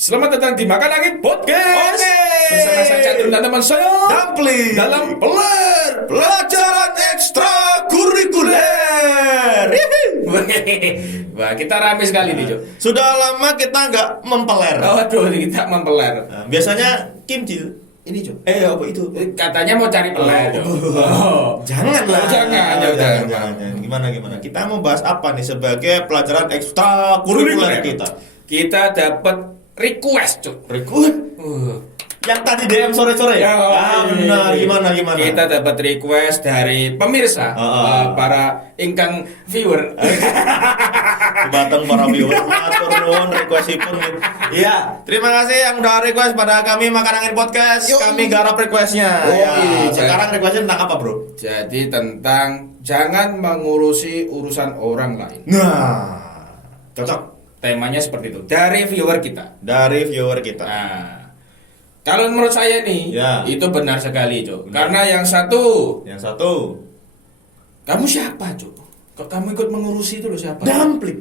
Selamat datang di Makan Angin Podcast. Oke. Bersama saya Catur dan teman saya Dumpling. dalam Peler. Pelajaran ekstra kurikuler. Wah, kita rame sekali nih, Jo. Sudah lama kita nggak mempeler. Oh, aduh, kita mempeler. Nah, biasanya kimchi ini Jo. Apa itu? Katanya mau cari peler, Jo. Oh. Jangan lah. Jangan. Jangan. Gimana? Kita mau bahas apa nih sebagai pelajaran ekstra kurikuler kita? Kita dapat request, Jo. Request? Yang tadi DM sore-sore ya? Benar. Gimana? Kita dapat request dari pemirsa, para ingkang viewer. Batang para viewer matur nuwun requestipun. Iya, terima kasih yang udah request pada kami Makan Angin Podcast. Kami garap requestnya. Sekarang requestnya tentang apa, Bro? Jadi tentang jangan mengurusi urusan orang lain. Nah, cocok. Temanya seperti itu dari viewer kita. Nah, kalau menurut saya nih, Ya. itu benar sekali, Jo. Benar. Karena yang satu, kamu siapa, Jo? Kok kamu ikut mengurusi itu loh, siapa? Dumpling.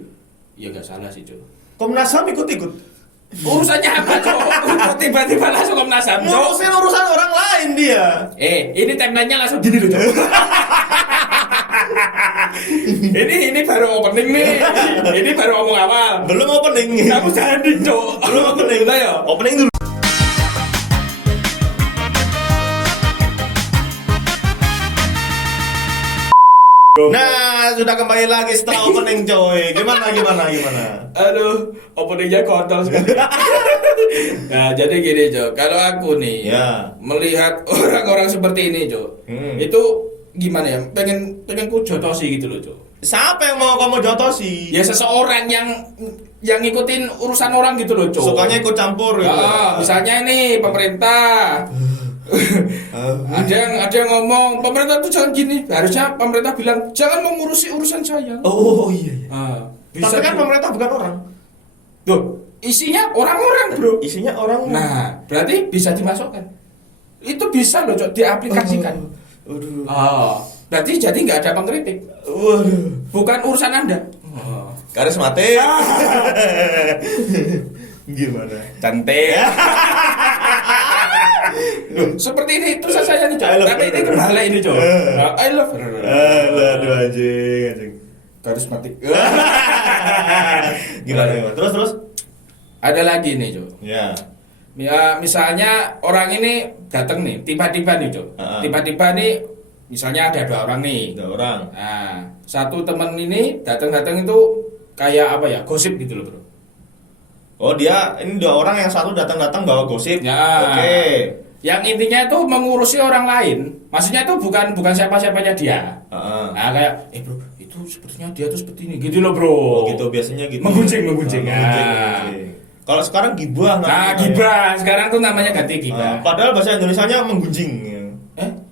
Ya gak salah sih, Jo. Komnas HAM ikut-ikut. Urusannya apa, Jo? Kok tiba-tiba langsung Komnas HAM, Jo? Ngurusin urusan orang lain dia. Ini timelinenya langsung gini loh, Jo. ini baru opening nih. Ini baru omong awal. Belum opening. Kamu jangan di, Jo. Belum opening. Udah ya. Opening dulu. Nah, sudah kembali lagi setelah opening coy. Gimana? Aduh, openingnya kotor sekali. Nah, jadi gini, Jo. Kalau aku nih Ya. melihat orang-orang seperti ini, Jo, itu gimana ya? Pengen ku jotosi gitu loh, Jo. Siapa yang mau kamu jotosi? Ya seseorang yang ngikutin urusan orang gitu loh, Jo. Sukanya ikut campur gitu. Misalnya ini pemerintah. ada yang ngomong pemerintah tuh jangan gini. Harusnya pemerintah bilang jangan mengurusi urusan saya. Oh iya. Bisa Tapi kan pemerintah bukan orang. Tuh, isinya orang-orang, Bro. Isinya orang. Nah, berarti bisa dimasukkan. Itu bisa loh, Cok, diaplikasikan. Berarti jadi nggak ada pengkritik. Bukan urusan Anda. Garis mati. Gimana? Cantik. Loh, seperti ini terus saya nih, Cok. Tapi ini kembali ini, Cok. I love her. Aduh anjing. Karismatik. Gimana? Terus? Ada lagi nih, Cok. Ya. Ya, misalnya orang ini datang nih, tiba-tiba nih, Cok. Tiba-tiba nih, misalnya ada 2 orang nih. 2 orang. Nah, satu teman ini datang itu kayak apa ya? Gosip gitu loh, Bro. Oh dia ini 2 orang yang satu datang bawa gosip. Ya. Oke. Yang intinya itu mengurusi orang lain. Maksudnya itu bukan siapa-siapanya dia. Nah, kayak bro, itu sepertinya dia tuh seperti ini. Gitu loh, Bro. Oh gitu biasanya gitu. Menggunjing. Menggunjing. Kalau sekarang gibah Nah, gibah. Sekarang tuh namanya ganti gibah. Padahal bahasa Indonesianya menggunjing.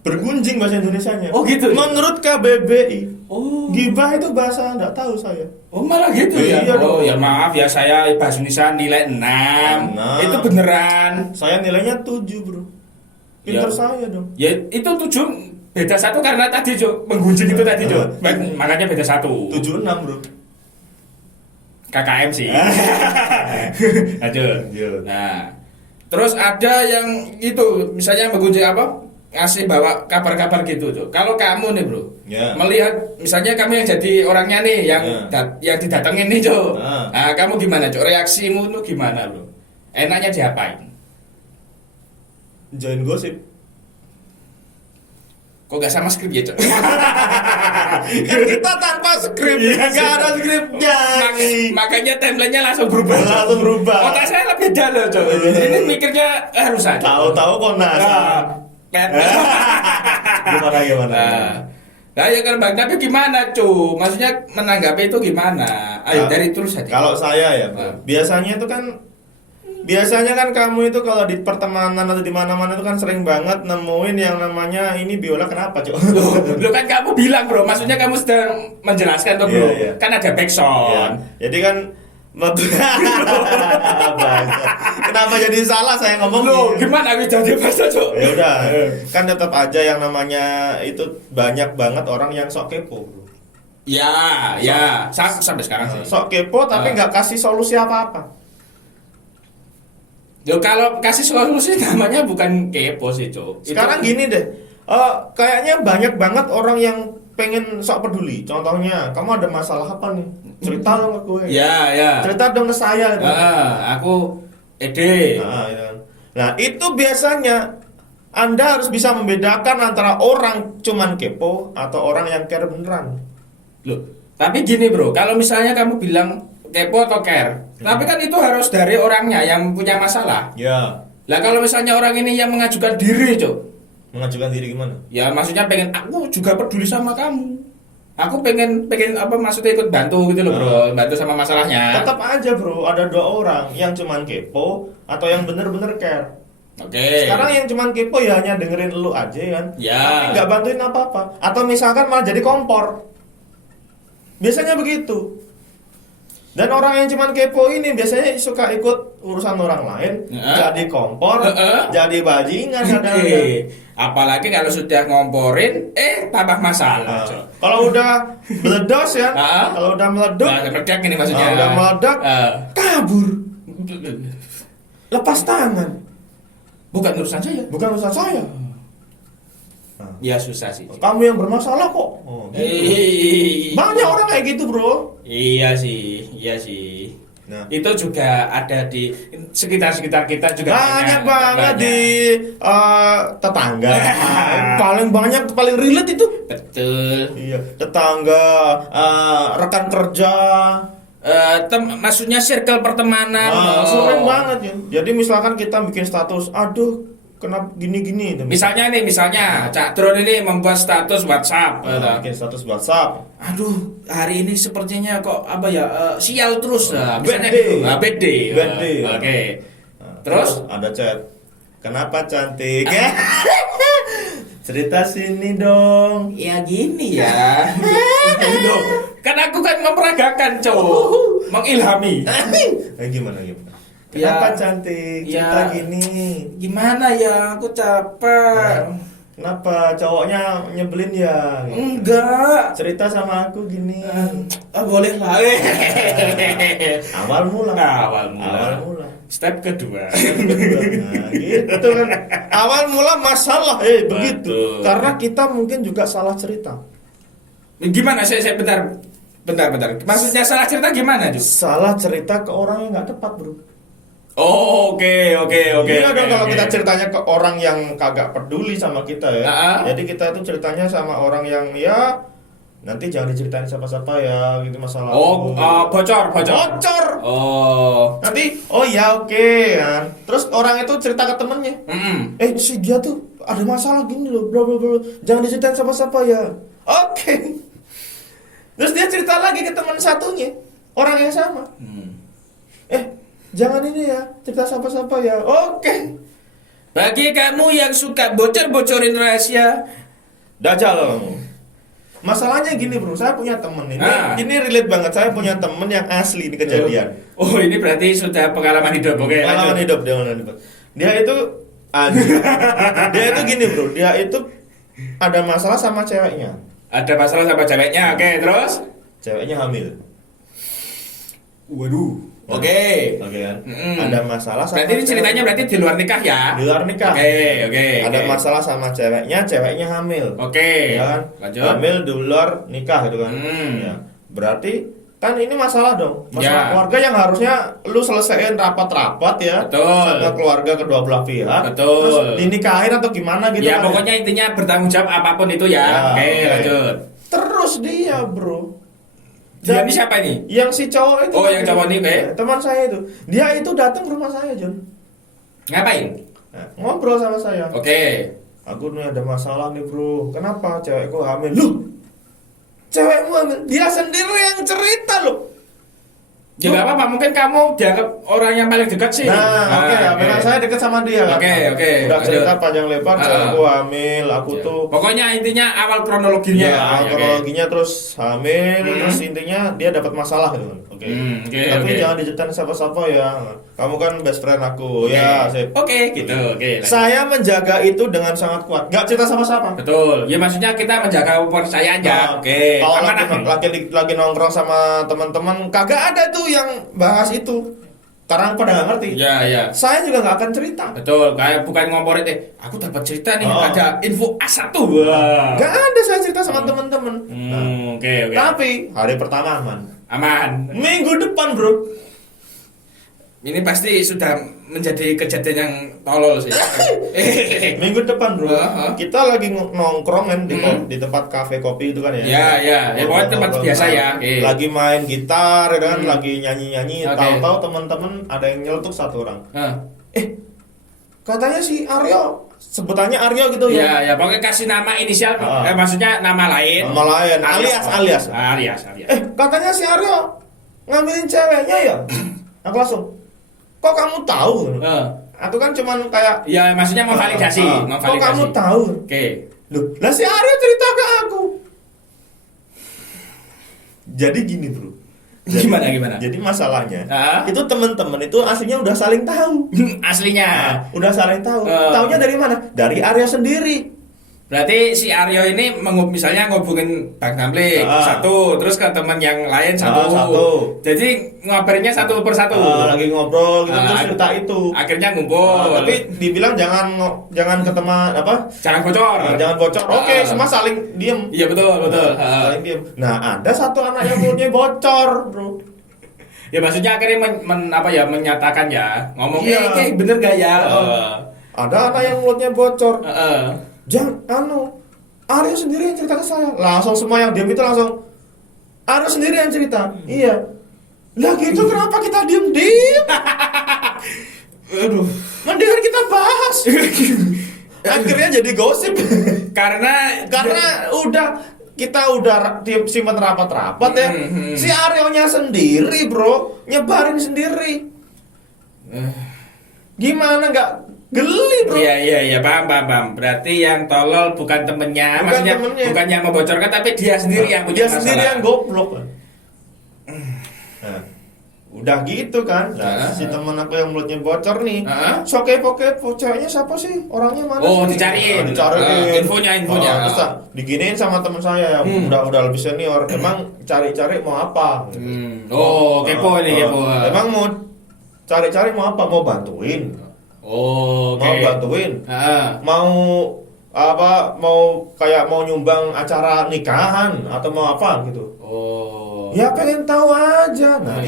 Bergunjing bahasa Indonesianya. Oh gitu. Menurut KBBI. Oh. Gibah itu bahasa enggak tahu saya. Oh, malah gitu ya. Iya dong. Ya maaf ya, saya bahasa Indonesia nilai 6. Itu beneran. Saya nilainya 7, Bro. Pinter saya dong. Ya itu 7 beda 1 karena tadi, Jo, menggunjing itu tadi, Jo. Makanya beda 1. 7-6, Bro. KKM sih. Lanjut. Nah, terus ada yang itu, misalnya menggunjing apa? Ngasih bawa kabar-kabar gitu, Jo. Kalau kamu nih, Bro, melihat misalnya kamu yang jadi orangnya nih yang didatengin nih, Jo. Nah, kamu gimana, Jo? Reaksimu tuh gimana, Bro? Enaknya diapain? Join gosip. Kok gak sama skrip ya, Cok? Kan kita tanpa skrip, gak ada skripnya. Makanya timelinenya langsung berubah. Otak saya lebih beda loh, Cok. Ini mikirnya harus ada. Tahu-tahu Komnas. Gimana? Nah, ya kan Bang, tapi gimana, Cok? Maksudnya menanggapi itu gimana? Ayo dari terus saja. Kalau saya ya, biasanya kan kamu itu kalau di pertemanan atau di mana-mana itu kan sering banget nemuin yang namanya ini biola kenapa, Cok? Loh kan kamu bilang, Bro, maksudnya kamu sedang menjelaskan tuh, Bro. Iya. Kan ada backsound. Jadi kan kenapa jadi salah saya ngomong? Loh, gimana aku jadi bahasa, Cok? Ya udah, kan tetap aja yang namanya itu banyak banget orang yang sok kepo, Bro. Ya, sampai sekarang sih. Sok kepo tapi nggak kasih solusi apa-apa. Yo kalau kasih solusi namanya bukan kepo sih, Cok. Sekarang gini deh. Kayaknya banyak banget orang yang pengen sok peduli. Contohnya, kamu ada masalah apa nih? Cerita dong ke gue. Ya, ya. Cerita dong ke saya. Gitu. Aku Ede. Nah, itu biasanya Anda harus bisa membedakan antara orang cuman kepo atau orang yang care beneran. Loh, tapi gini bro, kalau misalnya kamu bilang kepo atau care, tapi kan itu harus dari orangnya yang punya masalah. Ya. Lah kalau misalnya orang ini yang mengajukan diri, Cok. Mengajukan diri gimana? Ya maksudnya pengen aku juga peduli sama kamu. Aku pengen apa maksudnya ikut bantu gitu loh, bro. Bantu sama masalahnya. Tetap aja, bro, ada dua orang yang cuman kepo atau yang bener-bener care. Oke. Sekarang yang cuman kepo ya hanya dengerin lu aja kan. Ya. Tapi nggak bantuin apa-apa. Atau misalkan malah jadi kompor. Biasanya begitu. Dan orang yang cuman kepo ini biasanya suka ikut urusan orang lain, jadi kompor, jadi bajingan kadang-kadang. Apalagi kalau sudah ngomporin, tambah masalah. Kalau udah meledos ya, kalau udah meledak, meledak ini maksudnya. udah meledak, kabur, lepas tangan. Bukan urusan saya. Bukan urusan saya. Ya susah sih. Kamu yang bermasalah kok. Gitu. Banyak orang kayak gitu, bro. Iya sih. Nah, itu juga ada di sekitar kita juga banyak banget di tetangga. paling relate itu. Betul. Iya, tetangga, rekan kerja. Maksudnya circle pertemanan. Sering banget ya. Jadi misalkan kita bikin status, aduh, kenapa gini-gini. Misalnya Cak Drone ini membuat status WhatsApp. Bikin status WhatsApp. Aduh, hari ini sepertinya kok sial terus. Misalnya bad day. Oke. Terus ada chat. Kenapa cantik? Cerita sini dong. Ya gini ya. Kan aku kan memperagakan, cowok. Mengilhami. Gimana? Kenapa cantik? Cerita gini. Gimana ya? Aku capek. Kenapa? Cowoknya nyebelin ya? Enggak. Cerita sama aku gini. Boleh lah. Awal mula. Step kedua. Nah, gitu kan. Awal mula masalah, begitu. Karena kita mungkin juga salah cerita. Gimana? Saya bentar. Maksudnya salah cerita gimana, Ju? Salah cerita ke orang yang nggak tepat, bro. Oh, oke. Iya dong, kalau kita ceritanya ke orang yang kagak peduli sama kita ya. Jadi kita tuh ceritanya sama orang yang ya nanti jangan diceritain siapa-siapa ya, gitu masalah. Bocor. Oh. Nanti, oke kan. Terus orang itu cerita ke temennya. Si dia tuh ada masalah gini loh, bla bla bla. Jangan diceritain siapa-siapa ya. Oke. Terus dia cerita lagi ke teman satunya, orang yang sama. Jangan ini ya, cerita siapa-siapa ya. Oke. Bagi kamu yang suka bocor-bocorin rahasia, dajal. Masalahnya gini, bro, saya punya temen ini relate banget. Saya punya temen yang asli di kejadian. Oh, ini berarti sudah pengalaman hidup. Oke, pengalaman hidup. Dia itu dia itu gini, bro. Dia itu ada masalah sama ceweknya. Oke, terus ceweknya hamil. Waduh. Oke kan. Ada masalah sama. Berarti ini ceritanya berarti di luar nikah ya? Di luar nikah. Oke. Ada masalah sama ceweknya hamil. Oke. Ya kan? Lanjut. Hamil di luar nikah gitu kan. Ya. Berarti kan ini masalah dong. Masalah keluarga yang harusnya lu selesaiin rapat-rapat ya. Betul. Sama keluarga kedua belah pihak. Betul. Terus dinikahin atau gimana gitu ya, kan. Pokoknya intinya bertanggung jawab apapun itu ya. Oke, lanjut. Terus dia, bro. Dia ini siapa ini? Yang si cowok itu. Oh, yang cowok ini, teman saya itu. Dia itu datang ke rumah saya, John. Ngapain? Ngobrol sama saya. Oke. Aku nih ada masalah nih, bro. Kenapa cewekku hamil? Loh, cewekmu hamil? Dia sendiri yang cerita loh. Ya gak apa-apa, mungkin kamu dianggap orang yang paling dekat sih. Memang saya dekat sama dia. Oke. Udah cerita panjang lebar, cewekku hamil, aku tuh. Pokoknya intinya awal kronologinya. Kronologinya terus hamil, terus intinya dia dapat masalah gitu kan. Tapi jangan diceritain siapa-siapa ya. Kamu kan best friend aku. Ya, sip. Gitu. Saya menjaga itu dengan sangat kuat. Gak cerita sama siapa. Betul. Ya maksudnya kita menjaga kepercayaan aja. Kalau lagi nongkrong sama teman-teman, kagak ada tuh yang bahas itu. karena pada nggak ngerti. Ya. Saya juga nggak akan cerita. Betul, kayak bukan ngomporin aku dapat cerita nih, ada info A1. Wah. Nggak ada saya cerita sama teman-teman. Oke. Tapi hari pertama Aman. Minggu depan, bro. Ini pasti sudah menjadi kejadian yang tolol sih. Minggu depan, bro. Kita lagi nongkrong kan di tempat kafe kopi itu kan ya. Ya, pokoknya tempat biasa ya. Lagi main gitar kan, lagi nyanyi-nyanyi. Tahu-tahu teman-teman ada yang nyeletuk satu orang. Katanya si Aryo, sebutannya Aryo gitu ya. Ya, pokoknya kasih nama inisial, maksudnya nama lain. Nama lain, alias. Katanya si Aryo ngambilin ceweknya ya. Aku langsung, kok kamu tahu? Aku kan cuman kayak, ya maksudnya memvalidasi. Kok kamu tahu? Oke. Loh, lah si Aryo cerita ke aku. Jadi gini, bro. Gimana? Jadi masalahnya, itu teman-teman itu aslinya udah saling tahu. Aslinya. Udah saling tahu. Taunya dari mana? Dari Aryo sendiri. Berarti si Aryo ini misalnya ngubungin Bang Namlik satu, terus ke teman yang lain satu. Jadi ngabarinnya satu persatu. Lagi ngobrol gitu terus cerita itu. Akhirnya ngumpul. Tapi dibilang jangan ke teman apa? Jangan bocor. Jangan bocor. Oke, semua saling diem. Iya betul. Saling diem. Nah, ada satu anak yang mulutnya bocor, bro. Ya maksudnya akhirnya menyatakan ya, ngomong bener gak ya? Ada anak yang mulutnya bocor. Aryo sendiri yang cerita ke saya. Langsung semua yang diam itu langsung Aryo sendiri yang cerita. Iya. Lah gitu kenapa kita diem? Aduh, mendingan kita bahas. Akhirnya jadi gosip. karena kita udah simpan rapat-rapat ya. Si Aryo-nya sendiri, bro, nyebarin sendiri. Gimana nggak geli, bro? Iya, paham. Berarti yang tolol bukan temennya, maksudnya bukan yang membocorkan, tapi dia sendiri yang punya masalah. Dia sendiri yang goblok. Nah, udah gitu kan, si temen aku yang mulutnya bocor nih, so kepo-kepo, ceweknya siapa sih? Orangnya mana sih? Dicariin. Infonya. Terus diginiin sama temen saya yang udah lebih senior, emang cari-cari mau apa? Kepo ini, kepo. Emang mau cari-cari mau apa? Mau bantuin? Mau bantuin? Mau nyumbang acara nikahan atau mau apa gitu? Ya pengen tahu aja. Nah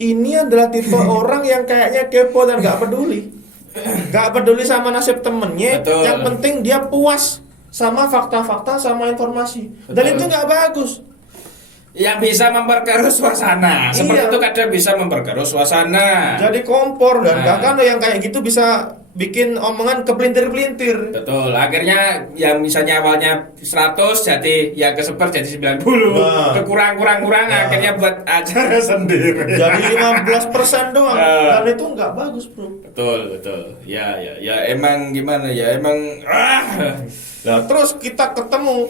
ini adalah tipe orang yang kayaknya kepo dan nggak peduli sama nasib temennya. Betul. Yang penting dia puas sama fakta-fakta sama informasi. Dan itu nggak bagus. Yang bisa memperkeruh suasana. Seperti itu kadang bisa memperkeruh suasana. Jadi kompor dan bahkan yang kayak gitu bisa bikin omongan kepelintir-pelintir. Betul. Akhirnya yang misalnya awalnya 100 jadi yang kesebar jadi 90. Kurang. Akhirnya buat acara sendiri. Jadi 15% doang. Dan itu nggak bagus, bro. Betul. Ya emang gimana ya? Emang Nah, terus kita ketemu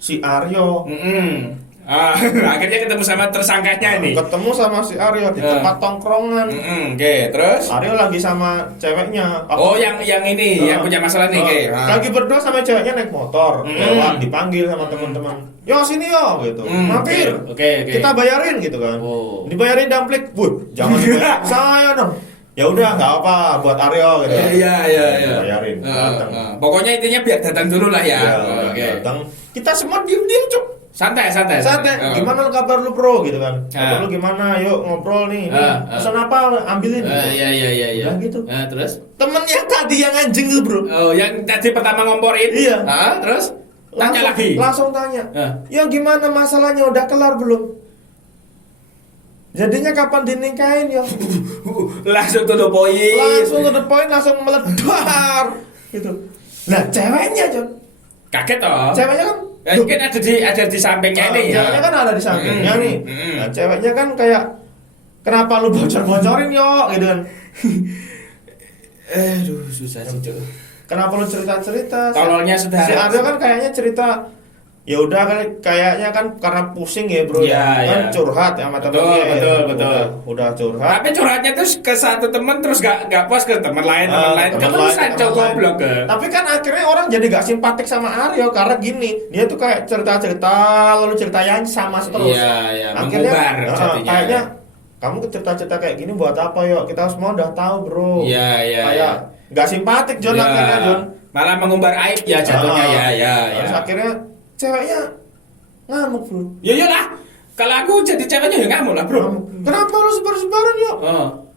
si Aryo. Akhirnya ketemu sama tersangkanya nih. Ketemu sama si Aryo di tempat tongkrongan. Oke, terus Aryo lagi sama ceweknya. Yang ini yang punya masalah nih, lagi berdua sama ceweknya naik motor, lewat dipanggil sama teman-teman. Yo sini yo gitu. Mampir. Oke. Kita bayarin gitu kan. Dibayarin damplik. Jangan dibayar saya dong. Ya udah nggak apa buat Aryo gitu. Iya. Bayarin. Datang. Pokoknya intinya biar datang dulu lah ya. Datang. Kita semua diem cuk. Santai. Gimana kabar lu, bro? Gitu kan. Kabar lu gimana? Yuk ngobrol nih. Pesan apa? Ambilin. Iya. Nah, gitu. Terus temennya tadi yang anjing itu, bro. Yang tadi pertama ngomporin. Iya. Terus tanya lagi. Langsung tanya. Ya gimana masalahnya? Udah kelar belum? Jadinya kapan dinikahin ya? Langsung to the point. Langsung meledar. Gitu. Nah, ceweknya, Jon. Kaget toh. Ceweknya kan mungkin ada di sampingnya ini. Ceweknya kan ada di sampingnya nih. Nah, ceweknya kan kayak kenapa lu bocor-bocorin yo gitu kan. Susah sih, Cuk. Kenapa lu cerita-cerita? Tololnya sudah. Si Aryo kan kayaknya cerita ya udah kan kayaknya kan karena pusing ya, bro. Kan curhat sama temennya. Betul. Udah curhat. Tapi curhatnya terus ke satu teman terus gak puas ke teman lain. Keterusan goblok ke. Tapi kan akhirnya orang jadi gak simpatik sama Aryo karena gini, dia tuh kayak cerita lalu cerita yang sama terus. Iya, akhirnya mengubar jadinya. kamu cerita-cerita kayak gini buat apa yuk? Kita semua udah tahu bro. Iya. Kayak nggak simpatik John akhirnya John. Malah mengumbar aib ya jatuhnya ya. Terus akhirnya ceweknya ngamuk bro. Ya iyalah. Kalau aku jadi ceweknya ya ngamuk lah bro. Kenapa lu sebar-sebaran yuk?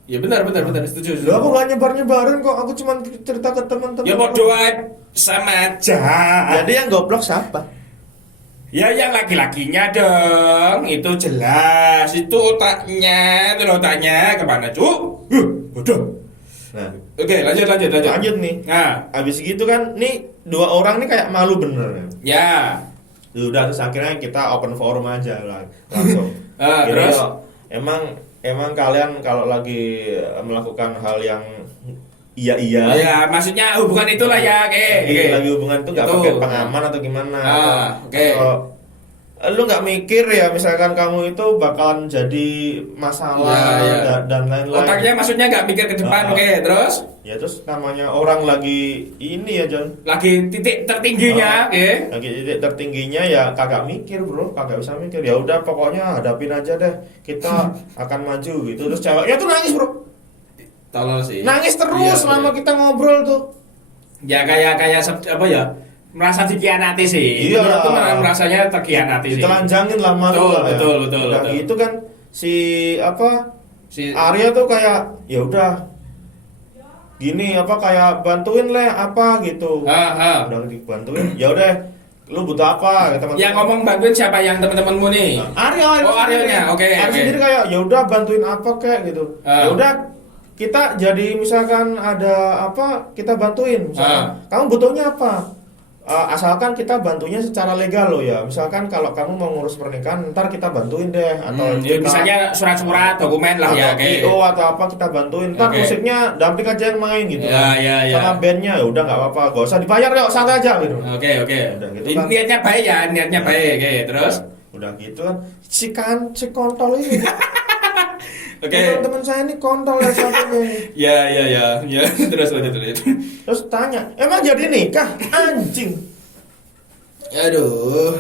Ya benar setuju. Lah aku gak nyebar-nyebarin kok, aku cuma cerita ke teman-teman. Ya bodoh aib sama aja. Jadi yang goblok siapa? Ya yang laki-lakinya dong, itu jelas. Itu otaknya kemana cuk? Bodoh. Nah, oke, lanjut. Lanjut nih. Nah, habis gitu kan, nih dua orang nih kayak malu bener. Ya. Udah terus akhirnya kita open forum aja lah, langsung. Terus emang kalian kalau lagi melakukan hal yang iya. Ya, maksudnya hubungan itulah ya, lagi hubungan itu nggak pakai pengaman atau gimana? Oke. Lu nggak mikir ya misalkan kamu itu bakalan jadi masalah dan lain-lain. Otaknya maksudnya nggak mikir ke depan, terus? Ya terus namanya orang lagi ini ya John. Lagi titik tertingginya, Lagi titik tertingginya ya kagak mikir bro, kagak bisa mikir. Ya udah pokoknya hadapin aja deh, kita akan maju gitu. Terus ceweknya tuh nangis bro. Tolong sih. Nangis terus selama kita ngobrol tuh. Ya kayak apa ya? Merasa dikhianati sih. Iya. Menurutku merasanya terkhianati sih. Ditelanjangin lah malu lah. Betul. Udah gitu kan si Arya tuh kayak ya udah gini kayak bantuin apa gitu. Udah dibantuin. Ya udah lu butuh apa teman-teman. Yang ngomong bantuin siapa, yang teman-temanmu nih? Arya. Aryanya. Oke. Arya sendiri kayak ya udah bantuin apa kayak gitu. Ya udah kita jadi misalkan ada apa kita bantuin. Misalkan kamu butuhnya apa? Asalkan kita bantunya secara legal loh ya. Misalkan kalau kamu mau ngurus pernikahan, ntar kita bantuin deh. Atau misalnya surat-surat, dokumen lah ya. PO atau apa kita bantuin. Ntar musiknya damping aja yang main gitu. Ya. Sama bandnya ya udah nggak apa-apa, gak usah dibayar yuk, santai aja gitu. Oke. Udah gitu kan. Niatnya baik ya, niatnya baik. Terus? Udah gitu kan si kontol ini. Teman-teman saya ini kontol ya satunya. Ya. Terus. Terus tanya, emang jadi nikah? Anjing. Aduh.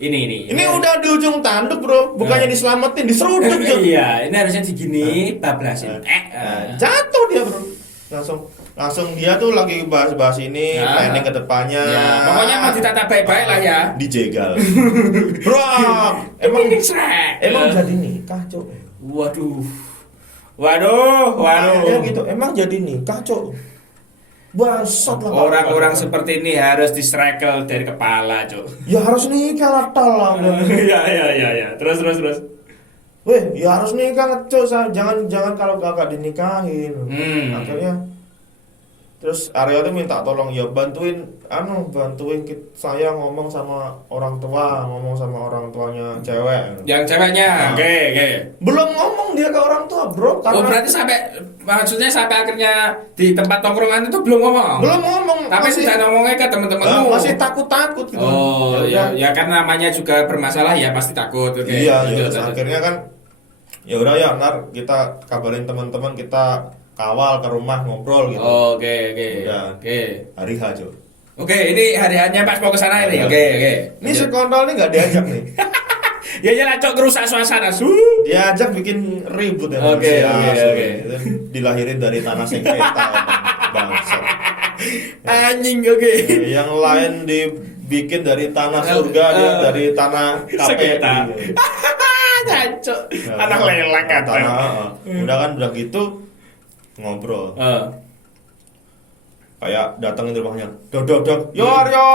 Ini udah di ujung tanduk bro, bukannya diselamatin, diseruduk. Iya, ini harusnya digini, bablasin. Jatuh dia bro. Langsung dia tuh lagi bahas ini, planning ke depannya. Pokoknya mau ditata baik-baik lah ya. Dijegal. Bro, emang jadi nikah, Cok. Waduh. Ya gitu, emang jadi nikah, Cok. Bangsat lah. Orang-orang seperti ini harus di-strikel dari kepala, Cok. Ya harus nikah lah, tolong. Iya. Terus. Weh, ya harus nikah, Cok. Jangan kalau gak dinikahin. Akhirnya terus Arya tuh minta tolong ya bantuin saya ngomong sama orang tuanya cewek. Yang ceweknya. Oke. Belum ngomong dia ke orang tua, bro. Berarti maksudnya sampai akhirnya di tempat tongkrongan itu belum ngomong. Tapi sudah ngomongnya ke teman-temanmu. Masih takut gitu. Oh, ya kan namanya juga bermasalah ya pasti takut. Iya. Akhirnya kan ya udah ya, ntar kita kabarin teman-teman, kita kawal ke rumah ngobrol gitu. Oke. Hari H, Jo. Oke, ini hari-harinya pas mau ke sana ini. Oke. Ini si kontol ini enggak diajak nih. Ya Cok, ngerusak suasana. Diajak bikin ribut ya. Oke. Dilahirin dari tanah sengketa. Bangsa. Anjing, oke. Yang lain dibikin dari tanah surga, dia dari tanah sengketa. Cok. Tanah lelang kan. Udah gitu ngobrol. Kayak datangin di rumahnya. Dok. Yo Aryo.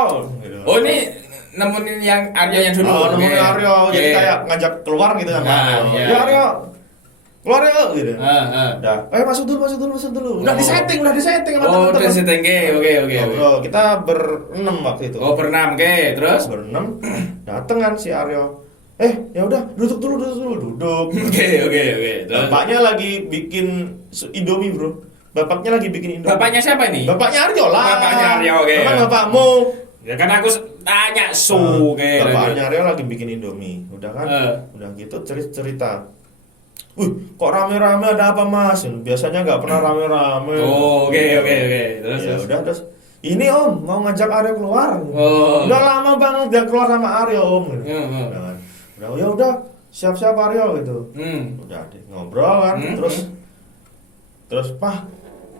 Oh, ini nemuin yang Arya yang dulu. Nemuin Aryo. Jadi kayak ngajak keluar gitu sama Aryo. Yo Aryo. Keluar yuk gitu. Udah. Masuk dulu. Udah disetting sama teman-teman. Oh, udah disetting. Oke. Ngobrol. Kita berenam waktu itu. Oh, berenam. Oke, terus berenam. Dateng kan si Aryo. Ya udah, duduk dulu. Oke. Bapaknya lagi bikin Indomie, bro. Bapaknya siapa nih? Bapaknya Aryo lah. Bapaknya Aryo, oke. Emang bapakmu? Ya kan aku tanya Bapaknya Aryo lagi bikin Indomie. Udah kan? Udah gitu cerita. Kok rame-rame ada apa, Mas? Biasanya nggak pernah rame-rame. Oh, oke. Terus ini Om mau ngajak Aryo keluar. Udah lama banget dia keluar sama Aryo, Om. Ya udah siap-siap Aryo gitu. Udah deh ngobrol kan, terus Pak,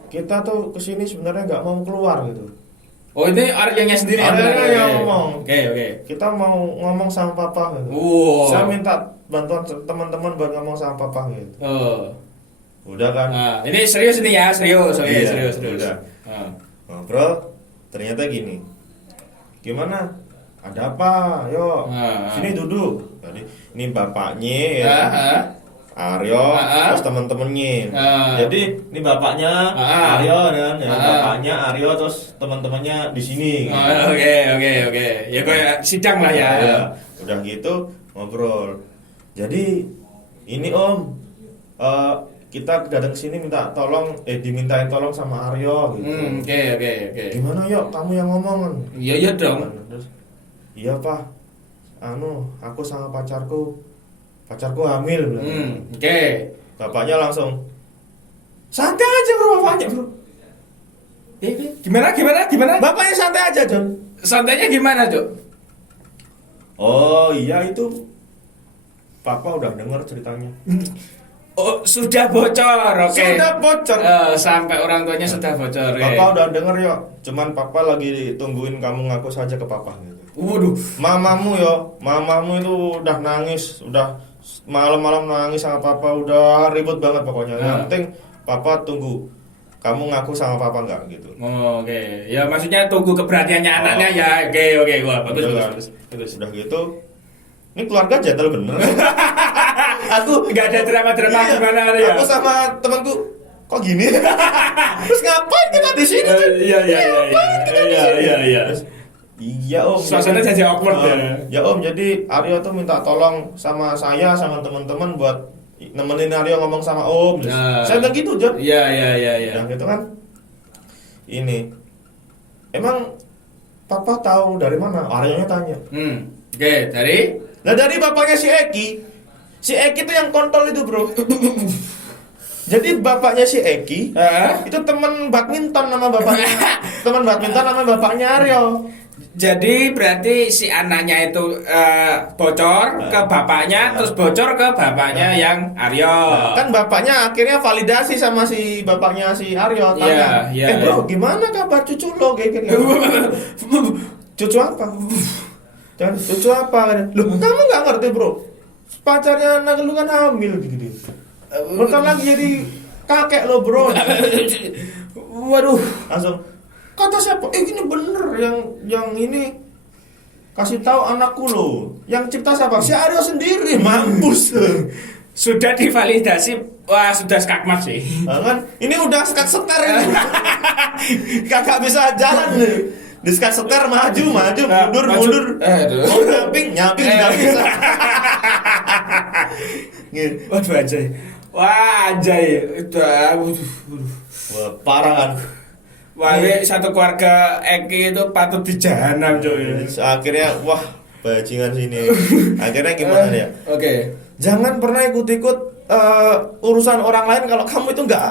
kita tuh kesini sebenarnya nggak mau keluar gitu. Oh ini Aryanya sendiri yang ngomong. Oke. Kita mau ngomong sama papa gitu. Saya minta bantuan teman-teman buat ngomong sama papa gitu. Udah kan? Ini serius nih ya, serius. Udah. Ngobrol, ternyata gini. Gimana? Ada apa? Yuk, sini duduk. Jadi ini bapaknya ya. Aryo, terus teman-temannya. Jadi ini bapaknya Aryo kan, ya bapaknya Aryo terus teman-temannya di sini. Oke. Ya kayak sidang lah ya. Udah gitu ngobrol. Jadi ini Om, kita datang sini minta tolong, dimintain tolong sama Aryo gitu. Oke. Gimana yuk, kamu yang ngomong? Iya dong. Terus, iya Pak, aku sama pacarku hamil bilang. Oke. Bapaknya langsung santai aja bro, bapaknya bro. Gimana? Bapaknya santai aja John. Santainya gimana Cok? Oh iya itu, Papa udah dengar ceritanya. Oh sudah bocor, oke. Sudah bocor. Sampai orang tuanya sudah bocor. Papa udah denger yo. Cuman Papa lagi tungguin kamu ngaku saja ke Papa gitu. Waduh. Mamamu itu udah nangis, udah malam-malam nangis sama Papa, udah ribut banget pokoknya. Yang penting Papa tunggu kamu ngaku sama Papa nggak gitu. Oke. Ya maksudnya tunggu keberaniannya anaknya ya. Oke. Wah, bagus. Udah gitu. Ini keluarga jadal bener. Aku nggak ada drama-drama gimana ya. Aku sama temanku kok gini? Terus ngapain kita di sini? Iya. Iya Om. Suasana jadi awkward ya. Ya Om, jadi Aryo tuh minta tolong sama saya sama teman-teman buat nemenin Aryo ngomong sama Om. Saya bilang gitu John. Iya. Nah gitu kan. Ini emang Papa tahu dari mana? Aryonya tanya. Oke, dari? Nah dari bapaknya si Eki. Si Eki tuh yang kontol itu bro. Jadi bapaknya si Eki itu teman badminton nama bapaknya. Teman badminton nama bapaknya Aryo. Jadi berarti si anaknya itu bocor ke bapaknya, terus bocor ke bapaknya yang Aryo. Kan bapaknya akhirnya validasi sama si bapaknya si Aryo. Tanya, bro gimana kabar cucu lo? Kayak cucu apa? Dan cucu apa? Loh kamu nggak ngerti bro? Pacarnya anak lu kan hamil gitu. Bentar lagi jadi kakek lo bro. Waduh. Langsung kata siapa? Ini bener yang ini kasih tahu anakku lo. Yang cipta siapa? Si Aryo sendiri, mampus. Sudah divalidasi. Wah, sudah skakmat sih. Kan ini udah skak setar ini. Kakak bisa jalan nih. Di skak setar maju, mundur. Mau nyamping nggak bisa. Waduh anjay. Wah anjay. Wah, parah kan. Wah, satu keluarga Eki itu patut di jahanam coy. Akhirnya wah, bajingan sini. Akhirnya gimana ya? Oke. Jangan pernah ikut-ikut urusan orang lain kalau kamu itu nggak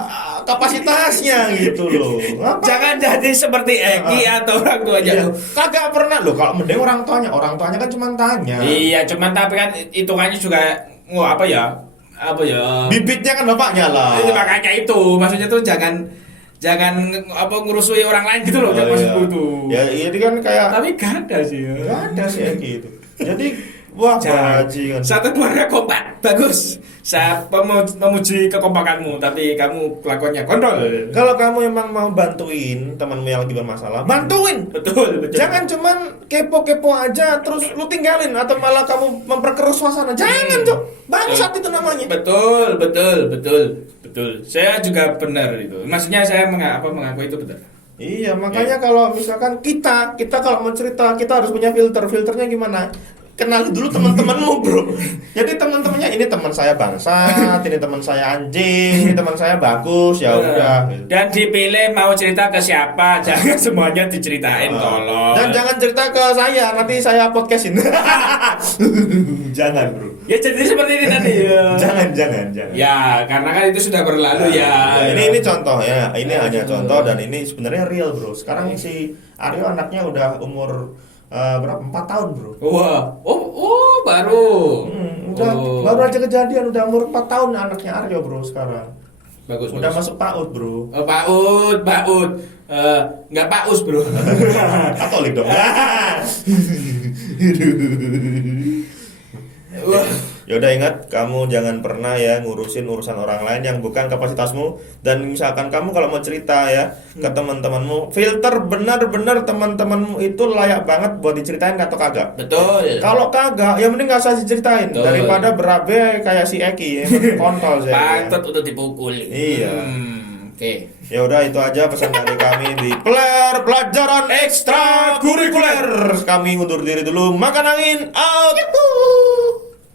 kapasitasnya gitu loh. Jangan jadi seperti Eki atau orang tuanya. Iya. Kagak pernah loh. Kalau mending orang tuanya kan cuma tanya. Iya, cuman tapi kan hitungannya juga apa ya? Bibitnya kan bapaknya lah. Itu makanya itu, maksudnya tuh jangan ngurusui orang lain gitu loh, maksudku tuh. Ya ini kan kayak tapi gak ada sih. Gak ada sih Eki itu. Jadi wah bajingan. Satu keluarga kompak, bagus. Saya memuji kekompakanmu, tapi kamu kelakuannya kontrol. Kalau kamu emang mau bantuin temanmu yang lagi bermasalah, bantuin. Betul. Jangan cuman kepo-kepo aja terus lu tinggalin atau malah kamu memperkeruh suasana. Jangan, Cok. Bangsat itu namanya. Betul. Saya juga benar itu. Maksudnya saya mengaku itu benar. Iya, makanya kalau misalkan kita kalau mau cerita, kita harus punya filter. Filternya gimana? Kenali dulu teman-temanmu, bro. Jadi teman-temannya ini teman saya bangsat, ini teman saya anjing, ini teman saya bagus, ya udah. Dan dipilih mau cerita ke siapa, jangan semuanya diceritain tolong. Dan jangan cerita ke saya, nanti saya podcastin. Jangan, bro. Ya jadi seperti ini tadi ya. Jangan. Ya, karena kan itu sudah berlalu ya. Ini contoh ya. Ini hanya contoh dan ini sebenarnya real, bro. Sekarang si Aryo anaknya udah umur berapa? 4 tahun, bro. Wah, oh baru. Udah baru aja kejadian, udah umur 4 tahun anaknya Aryo bro sekarang. Bagus. Udah masuk PAUD bro. Oh, PAUD. Nggak paus bro. Katolik dong. Ya udah ingat, kamu jangan pernah ya ngurusin urusan orang lain yang bukan kapasitasmu. Dan misalkan kamu kalau mau cerita ya ke teman-temanmu, filter benar-benar teman-temanmu itu layak banget buat diceritain atau kagak. Betul. Kalau kagak, ya mending nggak usah diceritain. Betul. Daripada berabe kayak si Eki ya, kontol saya. Patut untuk dipukul. Iya. Oke. Ya udah itu aja pesan dari kami di pelajaran ekstrakurikuler. Kami undur diri dulu. Makan angin out. Yuhu.